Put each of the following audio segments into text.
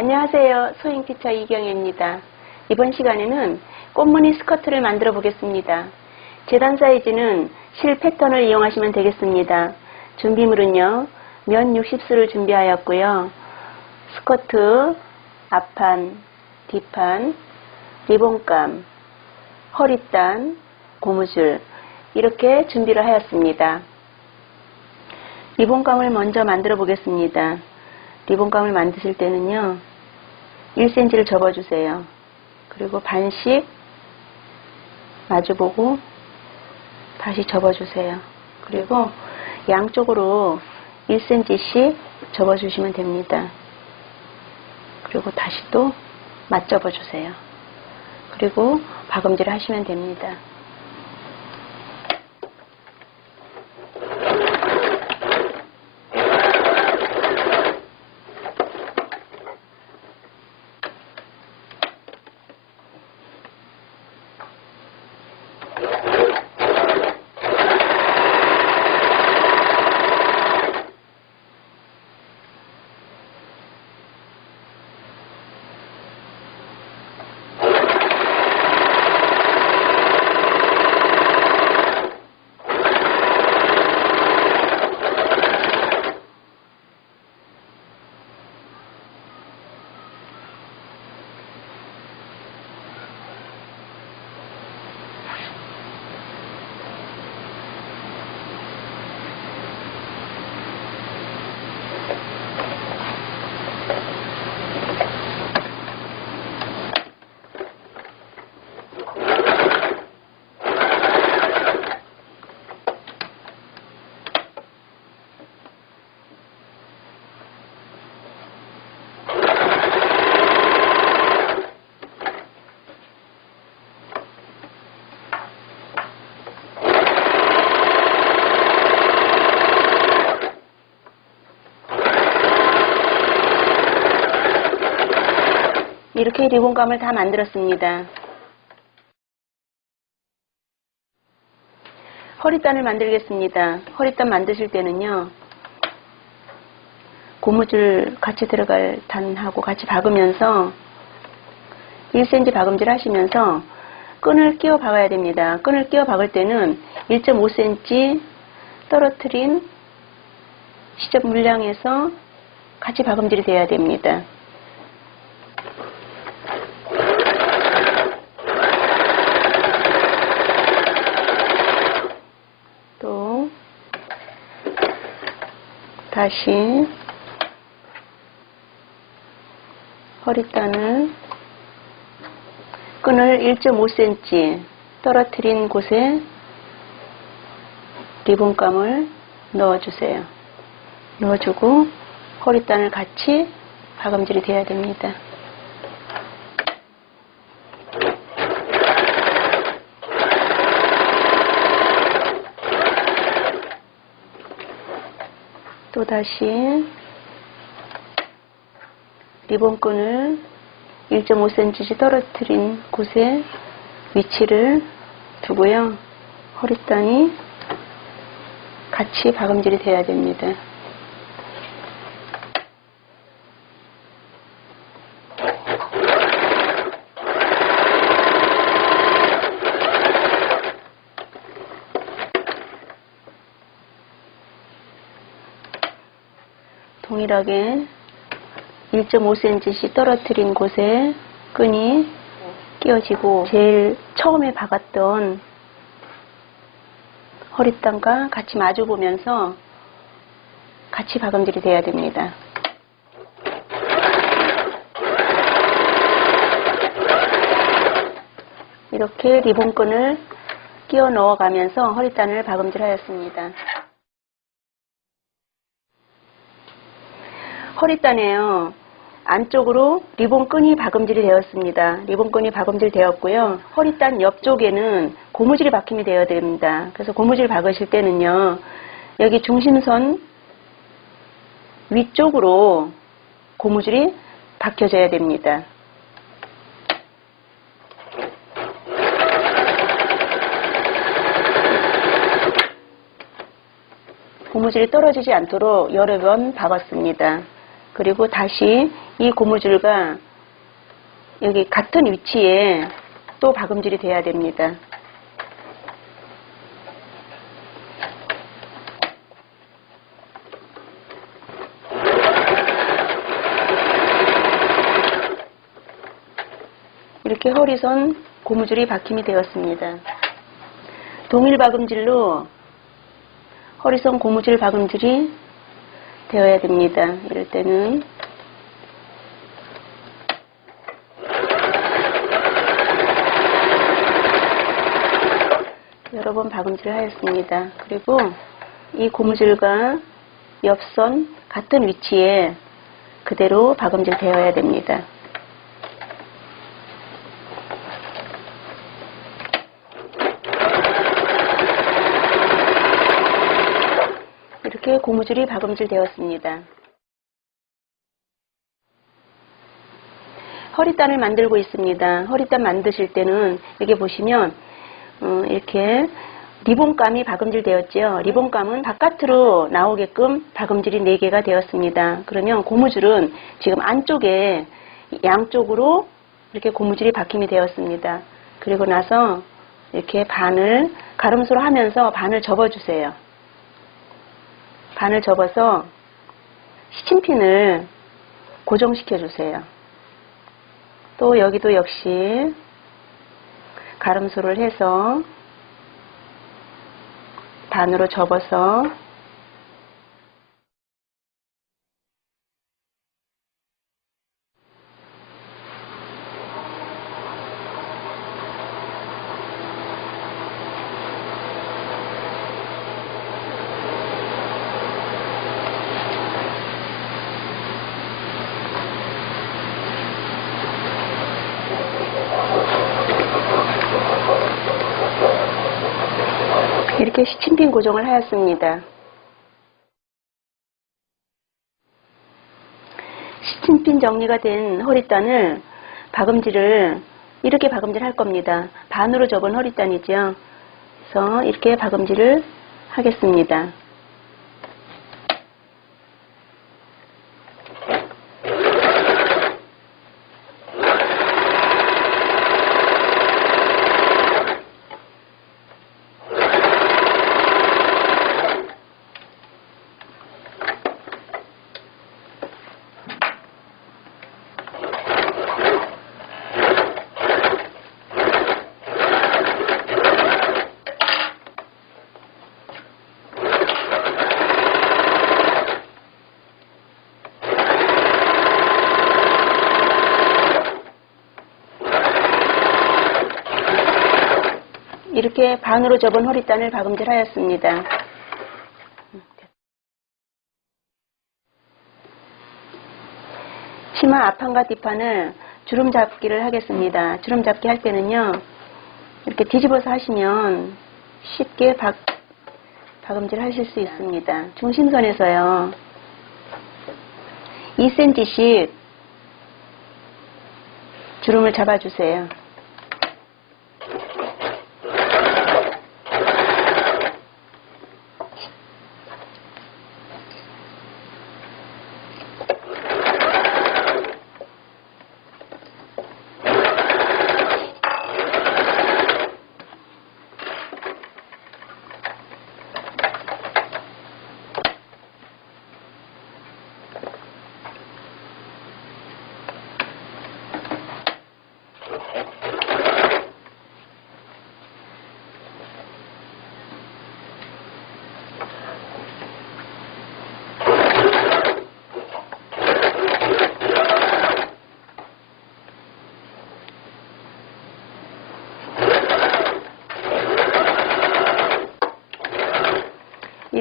안녕하세요. 소잉 티처 이경혜입니다. 이번 시간에는 꽃무늬 스커트를 만들어 보겠습니다. 재단 사이즈는 실 패턴을 이용하시면 되겠습니다. 준비물은요. 면 60수를 준비하였고요. 스커트, 앞판, 뒷판, 리본감, 허리단, 고무줄 이렇게 준비를 하였습니다. 리본감을 먼저 만들어 보겠습니다. 리본감을 만드실 때는요. 1cm를 접어주세요. 그리고 반씩 마주보고 다시 접어주세요. 그리고 양쪽으로 1cm씩 접어주시면 됩니다. 그리고 다시 또 맞접어주세요. 그리고 박음질 하시면 됩니다. 이렇게 리본감을 다 만들었습니다. 허리단을 만들겠습니다. 허리단 만드실 때는요. 고무줄 같이 들어갈 단하고 같이 박으면서 1cm 박음질 하시면서 끈을 끼워 박아야 됩니다. 끈을 끼워 박을 때는 1.5cm 떨어뜨린 시접 물량에서 같이 박음질이 돼야 됩니다. 다시 허리단을 끈을 1.5cm 떨어뜨린 곳에 리본감을 넣어주세요. 넣어주고 허리단을 같이 박음질이 돼야 됩니다. 또다시 리본끈을 1.5cm씩 떨어뜨린 곳에 위치를 두고요. 허리단이 같이 박음질이 돼야 됩니다. 동일하게 1.5cm씩 떨어뜨린 곳에 끈이 끼워지고 제일 처음에 박았던 허리단과 같이 마주 보면서 같이 박음질이 돼야 됩니다. 이렇게 리본끈을 끼워 넣어가면서 허리단을 박음질 하였습니다. 허리단에요. 안쪽으로 리본끈이 박음질이 되었습니다. 리본끈이 박음질 되었고요. 허리단 옆쪽에는 고무줄이 박힘이 되어야 됩니다. 그래서 고무줄 박으실 때는요. 여기 중심선 위쪽으로 고무줄이 박혀져야 됩니다. 고무줄이 떨어지지 않도록 여러 번 박았습니다. 그리고 다시 이 고무줄과 여기 같은 위치에 또 박음질이 돼야 됩니다. 이렇게 허리선 고무줄이 박힘이 되었습니다. 동일 박음질로 허리선 고무줄 박음질이 되어야 됩니다. 이럴 때는 여러 번 박음질을 하였습니다. 그리고 이 고무줄과 옆선 같은 위치에 그대로 박음질 되어야 됩니다. 이렇게 고무줄이 박음질 되었습니다. 허리단을 만들고 있습니다. 허리단 만드실 때는 여기 보시면 어, 이렇게 리본감이 박음질 되었죠. 리본감은 바깥으로 나오게끔 박음질이 4개가 되었습니다. 그러면 고무줄은 지금 안쪽에 양쪽으로 이렇게 고무줄이 박힘이 되었습니다. 그리고 나서 이렇게 반을 가름수로 하면서 반을 접어주세요. 반을 접어서 시침핀을 고정시켜 주세요. 또 여기도 역시 가름수를 해서 반으로 접어서 이렇게 시침핀 고정을 하였습니다. 시침핀 정리가 된 허리단을 박음질을 이렇게 박음질 할 겁니다. 반으로 접은 허리단이죠. 그래서 이렇게 박음질을 하겠습니다. 이렇게 반으로 접은 허리단을 박음질 하였습니다. 치마 앞판과 뒷판을 주름 잡기를 하겠습니다. 주름 잡기 할 때는요, 이렇게 뒤집어서 하시면 쉽게 박, 박음질 하실 수 있습니다. 중심선에서요, 2cm씩 주름을 잡아주세요.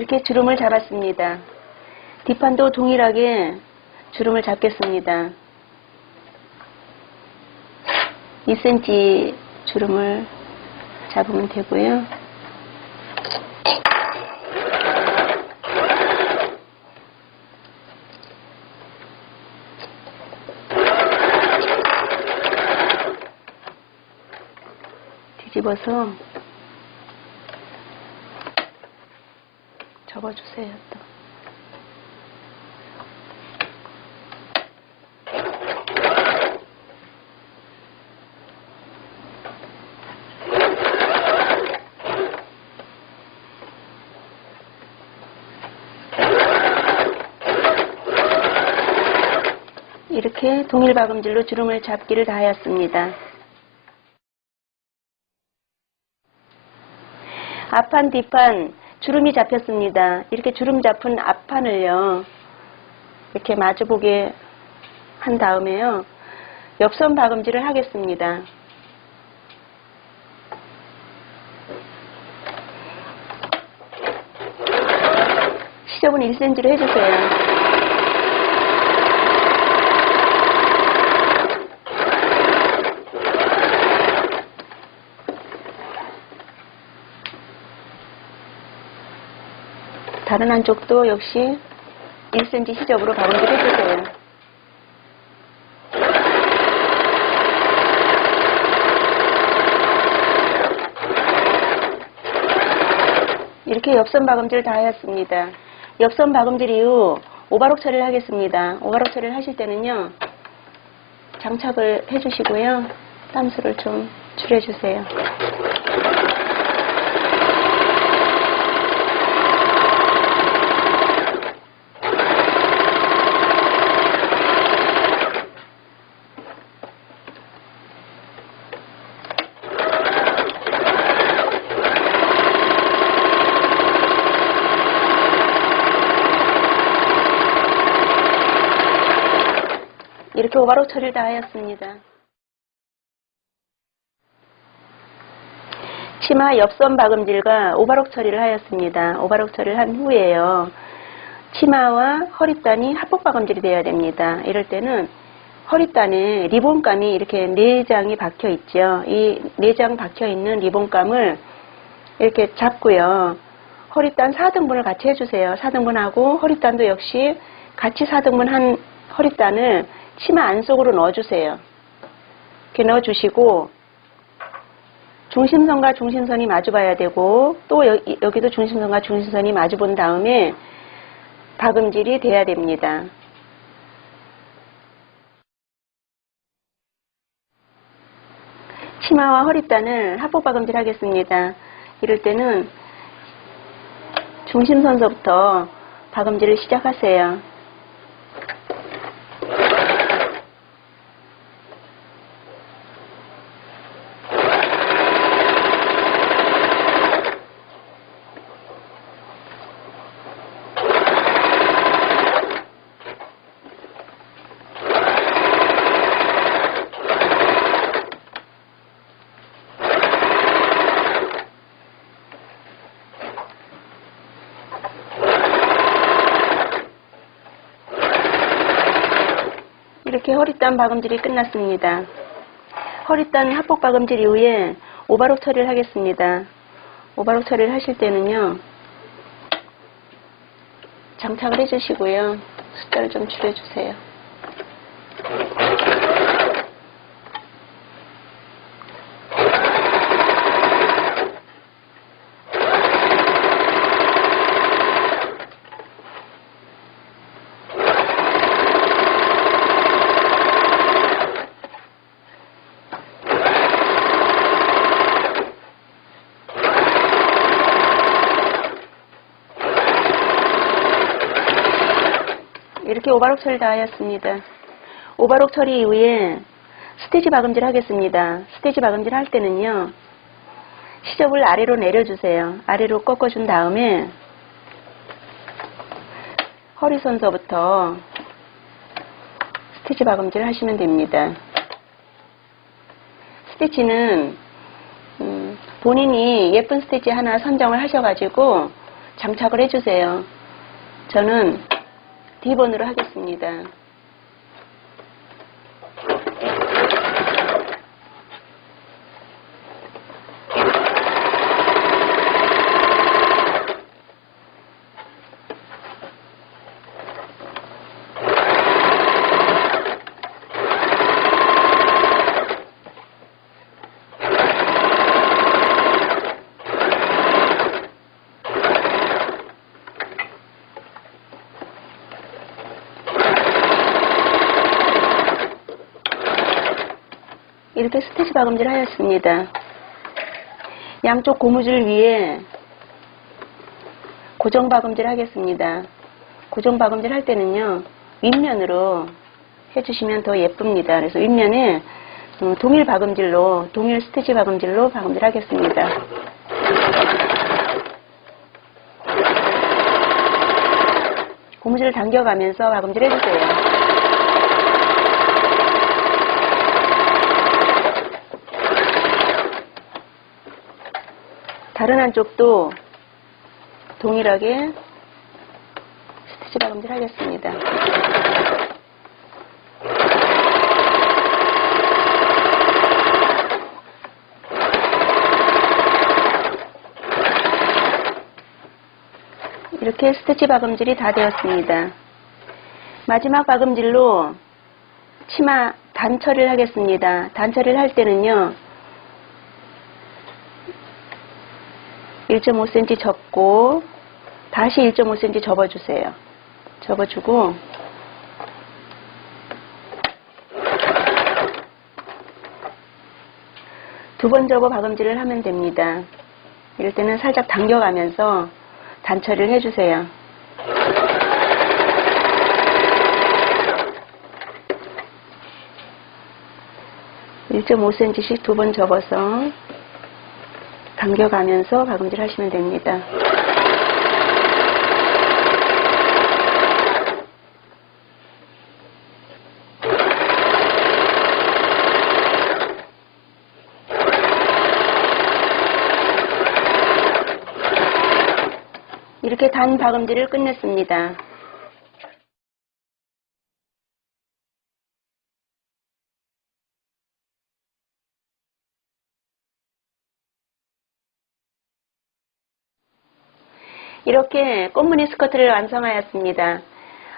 이렇게 주름을 잡았습니다. 뒷판도 동일하게 주름을 잡겠습니다. 2cm 주름을 잡으면 되고요. 뒤집어서 접어주세요 또. 이렇게 동일 박음질로 주름을 잡기를 다하였습니다. 앞판 뒷판 주름이 잡혔습니다. 이렇게 주름 잡은 앞판을요. 이렇게 마주보게 한 다음에요. 옆선 박음질을 하겠습니다. 시접은 1cm로 해주세요. 다른 한쪽도 역시 1cm 시접으로 박음질 해주세요. 이렇게 옆선 박음질 다 하였습니다. 옆선 박음질 이후 오바록 처리를 하겠습니다. 오바록 처리를 하실 때는요. 장착을 해주시고요. 땀수를 좀 줄여주세요. 오바록 처리를 다 하였습니다. 치마 옆선 박음질과 오바록 처리를 하였습니다. 오바록 처리를 한 후에요. 치마와 허리단이 합복 박음질이 되어야 됩니다. 이럴 때는 허리단에 리본감이 이렇게 네 장이 박혀 있죠. 이 네 장 박혀 있는 리본감을 이렇게 잡고요. 허리단 4등분을 같이 해주세요. 4등분하고 허리단도 역시 같이 4등분 한 허리단을 치마 안쪽으로 넣어주세요. 이렇게 넣어주시고 중심선과 중심선이 마주 봐야 되고 또 여, 여기도 중심선과 중심선이 마주 본 다음에 박음질이 돼야 됩니다. 치마와 허리단을 합복 박음질 하겠습니다. 이럴 때는 중심선서부터 박음질을 시작하세요. 이렇게 허리단 박음질이 끝났습니다. 허리단 합복 박음질 이후에 오바록 처리를 하겠습니다. 오바록 처리를 하실 때는요. 장착을 해주시고요. 숫자를 좀 줄여주세요. 이렇게 오바록 처리 다 하였습니다. 오바록 처리 이후에 스테지 박음질 하겠습니다. 스테지 박음질 할 때는요. 시접을 아래로 내려주세요. 아래로 꺾어준 다음에 허리 선서부터 스티치 박음질 하시면 됩니다. 스티치는 음, 본인이 예쁜 스티치 하나 선정을 하셔가지고 장착을 해주세요. 저는 D번으로 하겠습니다. 이렇게 스테치 박음질 하였습니다. 양쪽 고무줄 위에 고정 박음질 하겠습니다. 고정 박음질 할 때는요, 윗면으로 해주시면 더 예쁩니다. 그래서 윗면에 어, 동일 박음질로, 동일 스티치 박음질로 박음질 하겠습니다. 고무줄을 당겨가면서 박음질 해주세요. 다른 한쪽도 동일하게 스티치 박음질 하겠습니다. 이렇게 스티치 박음질이 다 되었습니다. 마지막 박음질로 치마 단처리를 하겠습니다. 단처리를 할 때는요. 1.5cm 접고 다시 1.5cm 접어주세요. 접어주고 두 번 접어 박음질을 하면 됩니다. 이럴 때는 살짝 당겨가면서 단처리를 해주세요. (1 5 c m 씩 두 번 접어서 당겨가면서 박음질 하시면 됩니다. 이렇게 단 박음질을 끝냈습니다. 이렇게 꽃무늬 스커트를 완성하였습니다.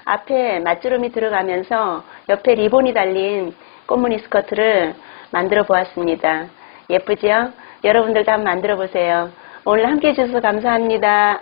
앞에 맞주름이 들어가면서 옆에 리본이 달린 꽃무늬 스커트를 만들어 보았습니다. 예쁘죠? 여러분들도 한번 만들어 보세요. 오늘 함께 해주셔서 감사합니다.